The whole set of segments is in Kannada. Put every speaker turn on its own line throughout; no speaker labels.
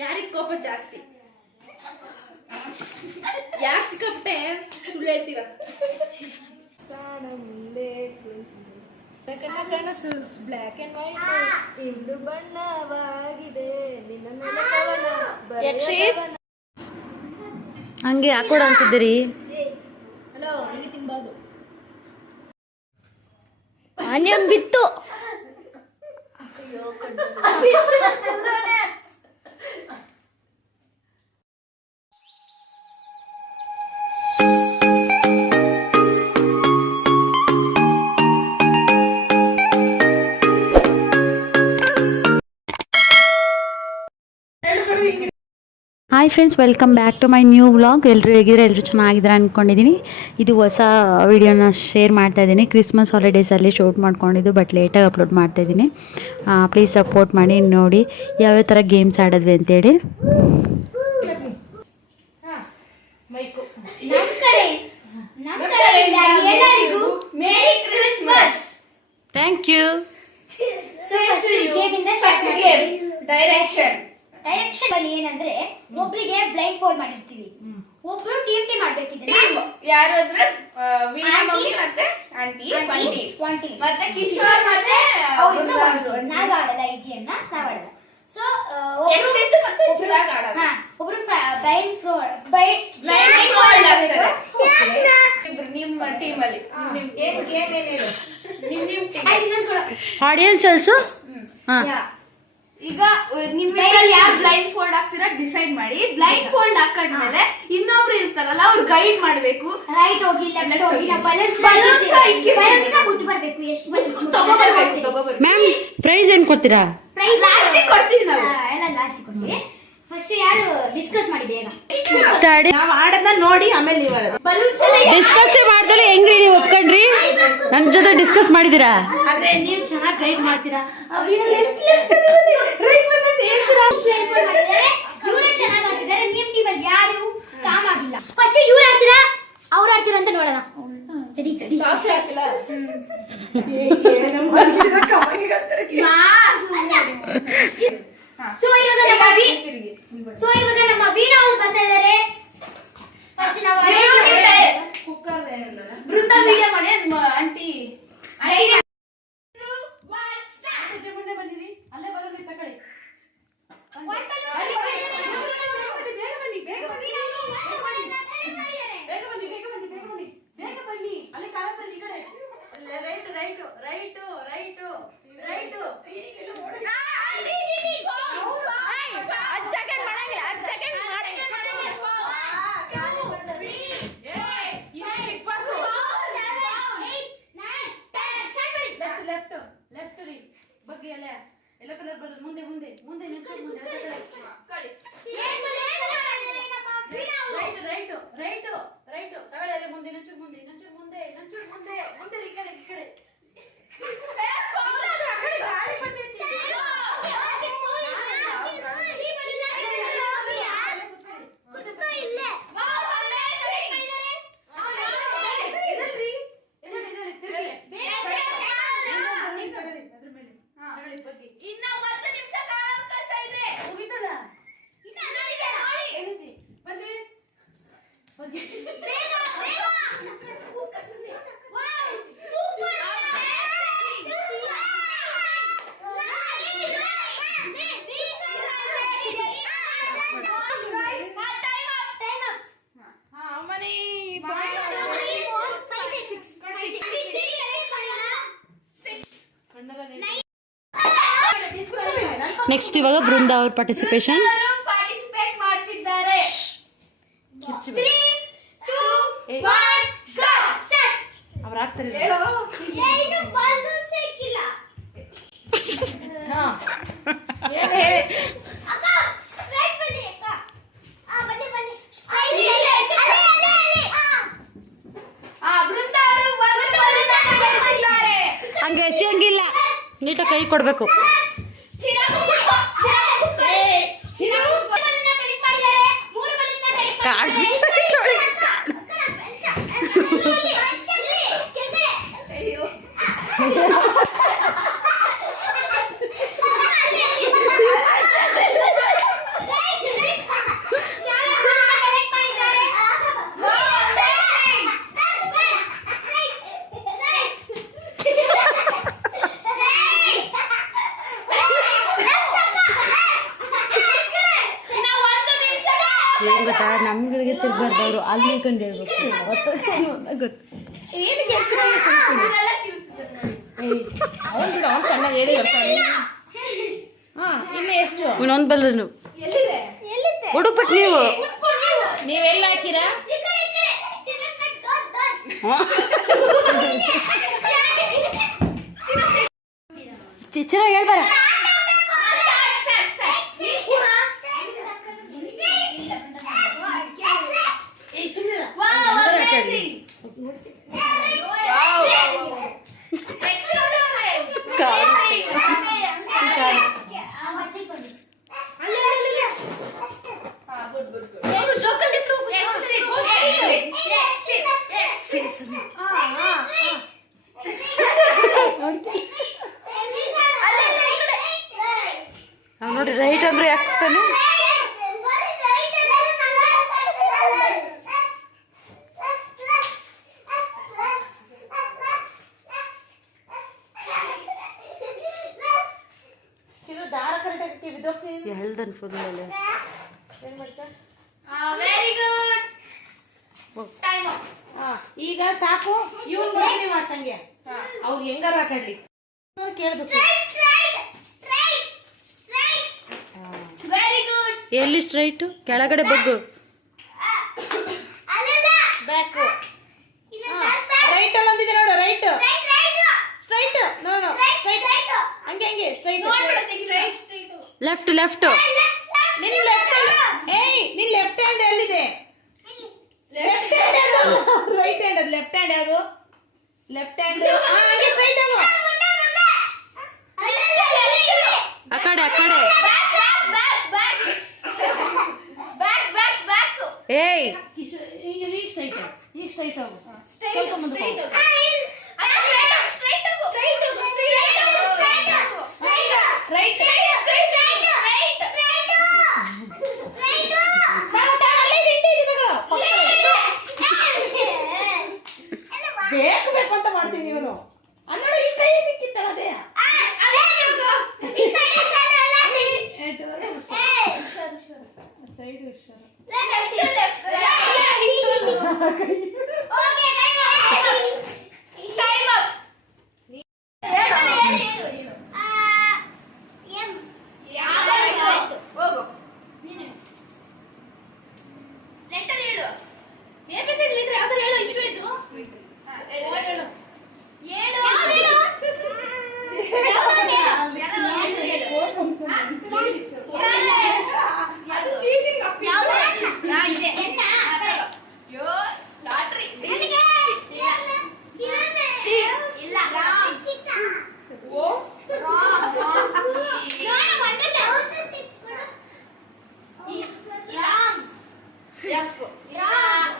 ಯಾರಿಗೆ ಕೋಪ ಜಾಸ್ತಿ? ಯಾರು ಸಿಕ್ಕಾಪಟ್ಟೆ ಸುಳ್ಳು ಹೇಳ್ತೀರ?
ಮುಂದೆ ಕನ ಸು ಬ್ಲ್ಯಾಕ್ ಅಂಡ್ ವೈಟ್ ಇಂದು ಬಣ್ಣವಾಗಿದೆ. ನಿನ್ನ ಮೇಲೆ ಕವನ ಬರೆಯದವನ.
ಹಂಗೆ ಹಾಕೊಡ ಅಂತಿದ್ದೀರಿ.
ಹಲೋ ಬಿತ್ತು ತಿನ್ಬಾರ್ದು.
ಆನಿಯನ್ ಬಿತ್ತು. Hi friends welcome back to my new vlog ಎಲ್ಲರೂ ಹೇಗಿದ್ರೆ ಎಲ್ಲರೂ ಚೆನ್ನಾಗಿದ್ದಾರೆ ಅಂದ್ಕೊಂಡಿದ್ದೀನಿ ಇದು ಹೊಸ ವಿಡಿಯೋನ ಶೇರ್ ಮಾಡ್ತಾ ಇದ್ದೀನಿ ಕ್ರಿಸ್ಮಸ್ ಹಾಲಿಡೇಸಲ್ಲಿ ಶೂಟ್ ಮಾಡ್ಕೊಂಡಿದ್ದು ಬಟ್ ಲೇಟಾಗಿ ಅಪ್ಲೋಡ್ ಮಾಡ್ತಾ ಇದ್ದೀನಿ ಪ್ಲೀಸ್ ಸಪೋರ್ಟ್ ಮಾಡಿ ನೋಡಿ ಯಾವ್ಯಾವ ಥರ ಗೇಮ್ಸ್ ಆಡಿದ್ವಿ ಅಂತೇಳಿ ಥ್ಯಾಂಕ್ ಯು
ಡೈರೆಕ್ಷನ್
ಡೈರೆಕ್ಷನ್ ಅಲ್ಲಿ ಏನಂದ್ರೆ ಒಬ್ರಿಗೆ ಬ್ಲೈಂಡ್ ಫೋಲ್ಡ್ ಮಾಡಿರ್ತೀವಿ ಒಬ್ರು ಟೀಮ್ ಟೀಮ್ ಮಾಡ್ಬೇಕಿದ್ರೆ
ವೀಣಾ ಮಮ್ಮಿ ಮತ್ತೆ ಆಂಟಿ ಮತ್ತೆ ಕಿಶೋರ್ ಮತ್ತೆ
ನಾವ್ ಆಡಲ್ಲ ಈ ಗೇಮ್ ನಾವ್ ಆಡಲ್ಲ. ಸೊ
ಯಕ್ಷಿತ್ ಮತ್ತೆ ಚಿರಾಗ್ ಆಡಲ್ಲ.
ಒಬ್ರು ಬ್ಲೈಂಡ್ ಫೋಲ್ಡ್ ಬ್ಲೈಂಡ್
Blind ಆಗ್ತಾರೆ. ಇಬ್ರು ನಿಮ್ಮ ಟೀಮ್ ಅಲ್ಲಿ. ನಿಮ್ ಏನ್ ಗೇಮ್ ಏನೇನು ನಿಮ್ ನಿಮ್ ಟೀಮ್
ಆಡಿಯನ್ಸ್ ಆಲ್ಸೋ ಹಾಂ.
ಈಗ ನಿಮ್ಮಲ್ಲಿ ಯಾರು ಬ್ಲೈಂಡ್ ಫೋಲ್ಡ್ ಹಾಕ್ತೀರಾ ಡಿಸೈಡ್ ಮಾಡಿ. ಬ್ಲೈಂಡ್ ಫೋಲ್ಡ್ ಹಾಕೊಂಡ್ಮೇಲೆ ಇನ್ನೊಬ್ರು ಇರ್ತಾರಲ್ಲ ಅವ್ರು ಗೈಡ್ ಮಾಡ್ಬೇಕು.
ರೈಟ್ ಹೋಗಿ ಲೆಫ್ಟ್ ಹೋಗಿ ಬರ್ಬೇಕು ಎಷ್ಟು
ತಗೋಬರ್ಬೇಕು
ಮ್ಯಾಮ್ ಪ್ರೈಸ್ ಏನು ಕೊಡ್ತೀರಾ
ಪ್ರೈಸ್
ಲಾಸ್ಟಿಗೆ ಕೊಡ್ತೀವಿ ನಾವು
ಎಲ್ಲ ಲಾಸ್ಟ್ ಕೊಡ್ತೀವಿ ಫಸ್ಟ್ ಯಾರು ಡಿಸ್ಕಸ್ ಮಾಡಿ ಬೇಗ?
ನಾವು ಆಡೋದನ್ನ ನೋಡಿ ಆಮೇಲೆ ನೀವು ಆಡೋದು. ಬಲೂನ್ಸ್ ಎಲ್ಲ
ಡಿಸ್ಕಸ್ ಹೆಂಗ್ರಿ ನೀವು ಒಪ್ಕೊಂಡ್ರಿ? ನನ್ನ ಜೊತೆ ಡಿಸ್ಕಸ್ ಮಾಡಿದಿರಾ?
ಆದ್ರೆ ನೀವು ಚೆನ್ನಾಗಿ ಗೈಡ್ ಮಾಡ್ತೀರಾ?
ಇವರೇ ಚೆನ್ನಾಗಿ ಆಡ್ತಿದ್ದಾರೆ. ನಿಮ್ ಟೀಮ್ ಅಲ್ಲಿ ಯಾರು ಕಾಮ್ ಆಗಿಲ್ಲ. ಫಸ್ಟ್ ಇವ್ರು ಆಡ್ತೀರಾ? ಅವ್ರು ಆಡ್ತೀರಾ ಅಂತ ನೋಡೋಣ. ಸೊ ಇವಾಗ ಸೊ ಇವಾಗ ನಮ್ಮ ವೀಣಾ ಅವ್ರು ಬರ್ತಾ ಇದ್ದಾರೆ ಫಸ್ಟ್ ನಾವು
ಬೃಂದ ವಿಡಿಯೋ ಮಾಡಿ ನಿಮ್ಮ ಆಂಟಿ
ಲೆಫ್ಟ್ ಲೆಫ್ಟ್ ರೀ ಬಗ್ಗೆ ಎಲ್ಲ ಎಲ್ಲ ಕಲರ್ ಬರೋದು ಮುಂದೆ ಮುಂದೆ ಮುಂದೆ ನಿಲ್ಸೋದು ಮುಂದೆ ರೈಟ್ ರೈಟ್ ರೈಟ್ ರೈಟ್ ತಗೊಳ್ಳಿ ಅಲ್ಲೇ ಮುಂದೆ ನಂಚೂರು ಮುಂದೆ ನಂಚೂರು ಮುಂದೆ ನಂಚೂರು ಮುಂದೆ ಮುಂದೆ ಈ ಕಡೆ ಈ ಕಡೆ ಇಲ್ಲ, ಆ ಕಡೆ ಗಾಳಿ ಬರ್ತೈತಿ. ಇದಲ್ರಿ, ಇದಲ್, ಇದಲ್, ತಿರ್ಗಿ. ಅದ್ರ ಮೇಲೆ. ತಗೊಳ್ಳಿ ಬಗ್ಗೆ.
ಇನ್ನ ಒಂದು ನಿಮಿಷ ಕಾಲಾವಕಾಶ ಇದೆ
ಮುಗೀತಲ್ಲ? ಏನೈತಿ? ಬನ್ರಿ. ಬಗ್ಗೆ. ಹಾ, ಅಮ್ಮನಿ. ನೆಕ್ಸ್ಟ್ ಇವಾಗ ಬೃಂದ ಅವ್ರ ಪಾರ್ಟಿಸಿಪೇಷನ್
ಪಾರ್ಟಿಸಿಪೇಟ್ ಮಾಡ್ತಿದ್ದಾರೆ
ಅವ್ರು ಆಗ್ತಾರೆ
ಹೇಳು ಆ ಬೃಂದ ಅವರು ಒಂದು ಬಲೂನನ್ನ ಗಳಿಸಿದ್ದಾರೆ.
ಹಂಗೆ ಎಸೆಯಂಗಿಲ್ಲ. ನೀಟಾಗಿ ಕೈ ಕೊಡಬೇಕು.
ಚಿರಾಗು
ಏನು ಗೊತ್ತಾ? ನಮ್ಗಳಿಗೆ ತಿರ್ಬಾರ್ದು ಅವರು ಅಲ್ಲಿ ನಿಂತ್ಕೊಂಡು ಹೇಳ್ಬೇಕು. ಗೊತ್ತು ಇನ್ನೊಂದು ಬಲ್ಲನು ನೀವು.
ನೀವೆಲ್ಲ ಹಾಕಿರಾ?
ಚಿಚ್ಚರ ಹೇಳ್ಬಾರ ನೋಡಿ ರೈಟ್ ಅಂದ್ರೆ ಯಾಕ್ತಾನೆ ಹೇಳ್ದನ್ ಫುಲ್
ಮೇಲೆ ವೆರಿ ಗುಡ್
ಟೈಮ್ ಈಗ ಸಾಕು ಇವನ್ ಮಾಡ್ಸಂಗೆ ಅವ್ರು ಹೆಂಗಾರ ಆಟಾಡ್ಲಿ ಕೇಳ್ಬೇಕು
ಎಲ್ಲಿ ಸ್ಟ್ರೈಟು ಕೆಳಗಡೆ ಬಗ್ಗು.
ಬ್ಯಾಕು ರೈಟ್ ಅಲ್ಲಿ ಒಂದಿದೆ ನೋಡು ರೈಟು ಸ್ಟ್ರೈಟ್ ನೋ ಸ್ಟ್ರೈಟ್ ಹಂಗೆ ಹಂಗೆ ಸ್ಟ್ರೈಟ್
ಲೆಫ್ಟ್ ಲೆಫ್ಟ್
ನಿನ್ ಲೆಫ್ಟ್ ಏಯ್ ನಿನ್ ಲೆಫ್ಟ್ ಹ್ಯಾಂಡ್ ಎಲ್ಲಿದೆ? ಲೆಫ್ಟ್ ಹ್ಯಾಂಡ್ ರೈಟ್ ಹ್ಯಾಂಡ್ ಅದು ಲೆಫ್ಟ್ ಹ್ಯಾಂಡ್ ಅದು. ಲೆಫ್ಟ್ ಹ್ಯಾಂಡ್ ಹಂಗೆ ಸ್ಟ್ರೈಟ್ ಆಗೋ. ಬೇಕು ಬೇಕು ಅಂತ ಮಾಡ್ತೀನಿ ಇವನು. ಅನ್ನೋಡು ಈ ಕೈ ಸಿಕ್ಕಿತ್ತಲ್ಲ ಅದೇ. ಸೈಡ್ ಹುಷಾರು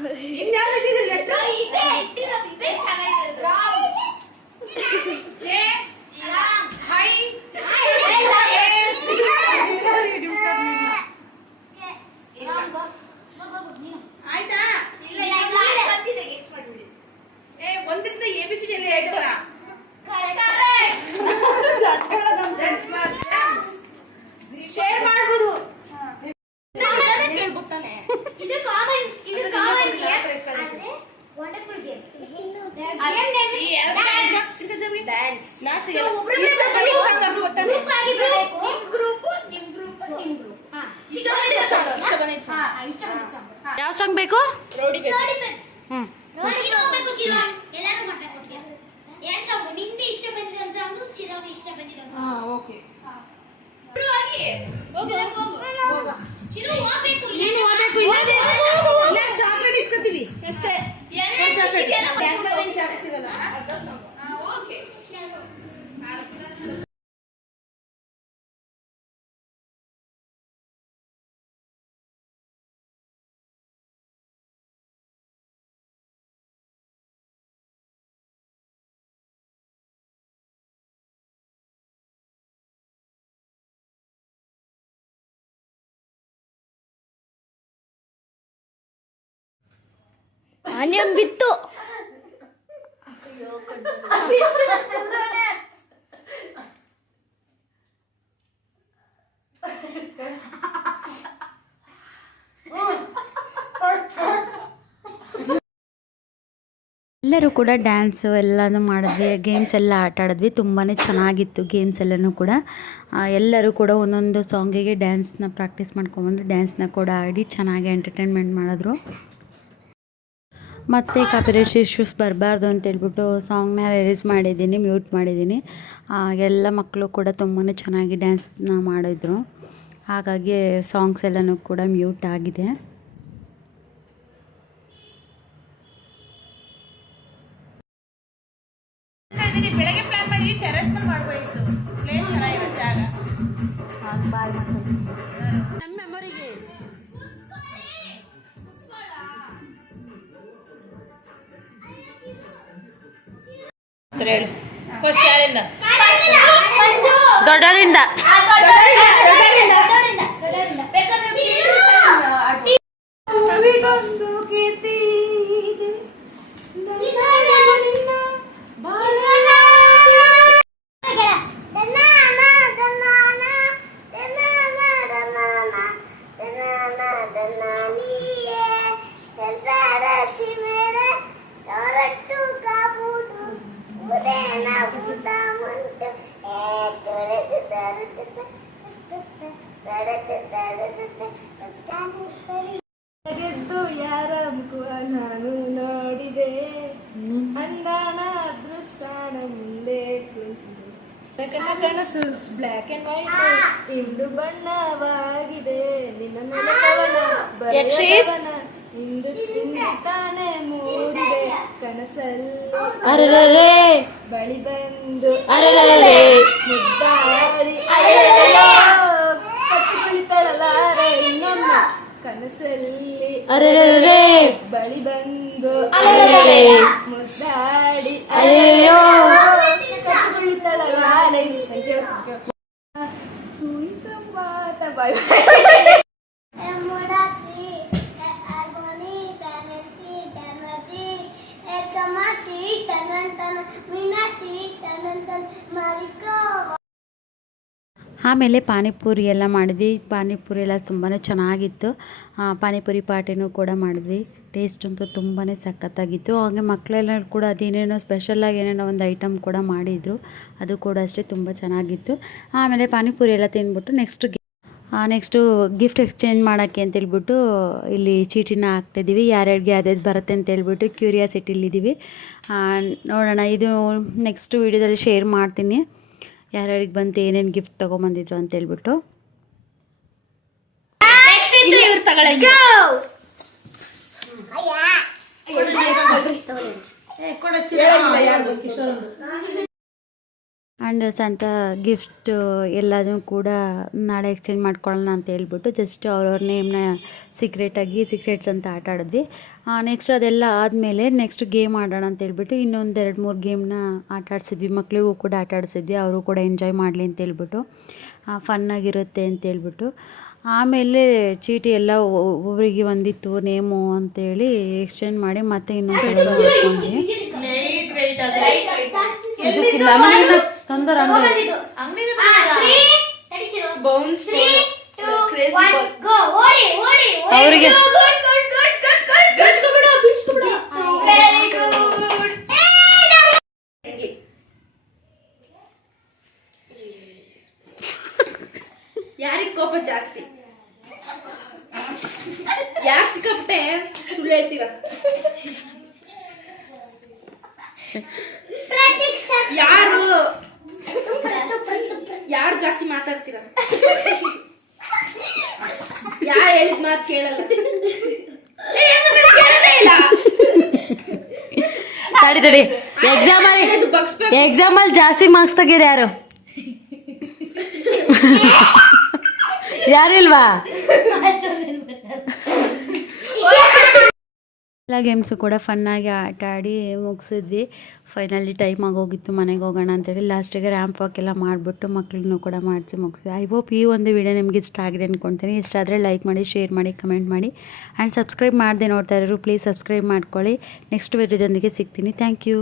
Yeah. డాన్స్ లాస్ట్ চাপে
ಆನಿಯನ್ ಬಿತ್ತು.
ಎಲ್ಲರೂ ಕೂಡ ಡ್ಯಾನ್ಸು ಎಲ್ಲನೂ ಮಾಡಿದ್ವಿ ಗೇಮ್ಸ್ ಎಲ್ಲ ಆಟ ಆಡಿದ್ವಿ ತುಂಬಾ ಚೆನ್ನಾಗಿತ್ತು ಗೇಮ್ಸ್ ಎಲ್ಲನೂ ಕೂಡ. ಎಲ್ಲರೂ ಕೂಡ ಒಂದೊಂದು ಸಾಂಗಿಗೆ ಡ್ಯಾನ್ಸ್ನ ಪ್ರಾಕ್ಟೀಸ್ ಮಾಡ್ಕೊಂಬಂದು ಡ್ಯಾನ್ಸ್ನ ಕೂಡ ಆಡಿ ಚೆನ್ನಾಗಿ ಎಂಟರ್ಟೈನ್ಮೆಂಟ್ ಮಾಡಿದ್ರು. ಮತ್ತು ಕಾಪಿರೇಟ್ ಇಶ್ಯೂಸ್ ಬರಬಾರ್ದು ಅಂತೇಳ್ಬಿಟ್ಟು ಸಾಂಗ್ನ ರಿಲೀಸ್ ಮಾಡಿದ್ದೀನಿ ಮ್ಯೂಟ್ ಮಾಡಿದ್ದೀನಿ. ಎಲ್ಲ ಮಕ್ಕಳು ಕೂಡ ತುಂಬಾ ಚೆನ್ನಾಗಿ ಡ್ಯಾನ್ಸ್ನ ಮಾಡಿದ್ರು. ಹಾಗಾಗಿ ಸಾಂಗ್ಸ್ ಎಲ್ಲನೂ ಕೂಡ ಮ್ಯೂಟ್ ಆಗಿದೆ.
ಬೆಳಗ್ಗೆ ಪ್ಲಾನ್ ಮಾಡಿ ಟೆರೆಸ್ ಮೇಲೆ ಪ್ಲೇಸ್ ಚೆನ್ನಾಗಿರೋ ಜಾಗ. ನನ್ನ ಹೇಳು. ಫಸ್ಟ್ ಯಾರಿಂದ?
ದೊಡ್ಡವರಿಂದ
ಕುಳಿತಿದೆ ಕನಸು ಬ್ಲ್ಯಾಕ್ ಅಂಡ್ ವೈಟ್ ಇಂದು ಬಣ್ಣವಾಗಿದೆ. ನಿನ್ನ ಮೇಲೆ ಕವನ ಬರೆಯವನ ಇಂದು ತಿಂದು ತಾನೆ ಮೂಡಿದೆ. ಕನಸಲ್ಲಿ ಬಳಿ ಬಂದು ಮುದ್ದಾಡಿ ಮುದ್ದಾರಿ ಕಚ್ಚಿ ಕುಳಿತಳಲಾರೆ ಇನ್ನೊಮ್ಮೆ. ಕನಸಲ್ಲಿ ಬಳಿ ಬಂದು ಮುದ್ದಾಡಿ ಅಯ್ಯೋ
ಆಮೇಲೆ ಪಾನಿಪುರಿ ಎಲ್ಲ ಮಾಡಿದ್ವಿ. ಪಾನಿಪುರಿ ಎಲ್ಲ ತುಂಬಾ ಚೆನ್ನಾಗಿತ್ತು. ಪಾನಿಪುರಿ ಪಾರ್ಟಿನೂ ಕೂಡ ಮಾಡಿದ್ವಿ. ಟೇಸ್ಟ್ ಅಂತೂ ತುಂಬಾ ಸಖತ್ತಾಗಿತ್ತು. ಹಾಗೆ ಮಕ್ಕಳೆಲ್ಲ ಕೂಡ ಅದೇನೇನೋ ಸ್ಪೆಷಲ್ಲಾಗಿ ಏನೇನೋ ಒಂದು ಐಟಮ್ ಕೂಡ ಮಾಡಿದರು. ಅದು ಕೂಡ ಅಷ್ಟೇ ತುಂಬ ಚೆನ್ನಾಗಿತ್ತು. ಆಮೇಲೆ ಪಾನಿಪುರಿ ಎಲ್ಲ ತಿಂದ್ಬಿಟ್ಟು ನೆಕ್ಸ್ಟ್ ನೆಕ್ಸ್ಟು ಗಿಫ್ಟ್ ಎಕ್ಸ್ಚೇಂಜ್ ಮಾಡೋಕ್ಕೆ ಅಂತೇಳ್ಬಿಟ್ಟು ಇಲ್ಲಿ ಚೀಟಿನ ಹಾಕ್ತಿದ್ದೀವಿ. ಯಾರ್ಯಾರಿಗೆ ಯಾವ್ದು ಬರುತ್ತೆ ಅಂತೇಳ್ಬಿಟ್ಟು ಕ್ಯೂರಿಯಾಸಿಟಿಲಿದ್ದೀವಿ ನೋಡೋಣ. ಇದು ನೆಕ್ಸ್ಟ್ ವೀಡಿಯೋದಲ್ಲಿ ಶೇರ್ ಮಾಡ್ತೀನಿ. ಯಾರ್ಯಾರಿಗೆ ಬಂತು ಏನೇನು ಗಿಫ್ಟ್ ತೊಗೊಂಬಂದಿದ್ರು ಅಂತೇಳ್ಬಿಟ್ಟು
ಹೇಳ್ಬಿಟ್ಟು.
ಆ್ಯಂಡ್ ಸಂತ ಗಿಫ್ಟ್ ಎಲ್ಲದನ್ನು ಕೂಡ ನಾಳೆ ಎಕ್ಸ್ಚೇಂಜ್ ಮಾಡ್ಕೊಳ್ಳೋಣ ಅಂತ ಹೇಳ್ಬಿಟ್ಟು ಜಸ್ಟ್ ಅವ್ರವ್ರ ನೇಮ್ನ ಸೀಕ್ರೆಟಾಗಿ ಸೀಕ್ರೆಟ್ಸ್ ಅಂತ ಆಟ ಆಡಿದ್ವಿ. ನೆಕ್ಸ್ಟ್ ಅದೆಲ್ಲ ಆದಮೇಲೆ ನೆಕ್ಸ್ಟ್ ಗೇಮ್ ಆಡೋಣ ಅಂತ ಹೇಳ್ಬಿಟ್ಟು ಇನ್ನೊಂದು ಎರಡು ಮೂರು ಗೇಮ್ನ ಆಟ ಆಡಿಸಿದ್ವಿ. ಮಕ್ಕಳಿಗೂ ಕೂಡ ಆಟ ಆಡಿಸಿದ್ವಿ. ಅವರು ಕೂಡ ಎಂಜಾಯ್ ಮಾಡಲಿ ಅಂತ ಹೇಳ್ಬಿಟ್ಟು ಫನ್ನಾಗಿರುತ್ತೆ ಅಂತ ಹೇಳ್ಬಿಟ್ಟು. ಆಮೇಲೆ ಚೀಟಿ ಎಲ್ಲ ಒಬ್ಬರಿಗೆ ಒಂದಿತ್ತು ನೇಮು ಅಂತೇಳಿ ಎಕ್ಸ್ಚೇಂಜ್ ಮಾಡಿ ಮತ್ತೆ ಇನ್ನೊಂದು ಸಲ ಮಾಡ್ಕೊಂಡ್ವಿ
ಬೌನ್ಸ್
ಅವರಿಗೆ
ವೆರಿ ಗುಡ್ ಯಾರಿಗೆ ಕೋಪ ಜಾಸ್ತಿ ಯಾರು ಸಿಕ್ಕಾಪಟ್ಟೆ ಸುಳ್ಳು ಹೇಳ್ತೀರ ಯಾರು ಯಾರು ಜಾಸ್ತಿ ಮಾತಾಡ್ತೀರ? ಯಾರು ಹೇಳಿದ ಮಾತು ಕೇಳಲ್ಲ.
ತಡಿ ತಡಿ. ಎಕ್ಸಾಮಲ್ಲಿ
ಇದು ಬಗ್ಸ್ಬೇಕು.
ಎಕ್ಸಾಮಲ್ಲಿ ಜಾಸ್ತಿ ಮಾರ್ಕ್ಸ್ ತೆಗೀರಿ ಯಾರು? ಯಾರಿಲ್ವಾ? ಎಲ್ಲ ಗೇಮ್ಸು ಕೂಡ ಫನ್ನಾಗಿ ಆಟ ಆಡಿ ಮುಗಿಸಿದ್ವಿ. ಫೈನಲಿ ಟೈಮ್ ಆಗೋಗಿತ್ತು ಮನೆಗೆ ಹೋಗೋಣ ಅಂತೇಳಿ. ಲಾಸ್ಟಿಗೆ ರ್ಯಾಂಪ್ ವಾಕ್ ಎಲ್ಲ ಮಾಡಿಬಿಟ್ಟು ಮಕ್ಕಳನ್ನು ಕೂಡ ಮಾಡಿಸಿ ಮುಗಿಸಿದ್ವಿ. ಐ ಹೋಪ್ ಈ ಒಂದು ವಿಡಿಯೋ ನಿಮ್ಗೆ ಇಷ್ಟ ಆಗಿದೆ ಅಂದ್ಕೊಳ್ತೀನಿ ಇಷ್ಟ ಆದರೆ ಲೈಕ್ ಮಾಡಿ ಶೇರ್ ಮಾಡಿ ಕಮೆಂಟ್ ಮಾಡಿ ಆ್ಯಂಡ್ ಸಬ್ಸ್ಕ್ರೈಬ್ ಮಾಡದೆ ನೋಡ್ತಾ ಇರೋರು ಪ್ಲೀಸ್ ಸಬ್ಸ್ಕ್ರೈಬ್ ಮಾಡ್ಕೊಳ್ಳಿ. ನೆಕ್ಸ್ಟ್ ವಿಡಿಯೋದೊಂದಿಗೆ ಸಿಗ್ತೀನಿ. Thank you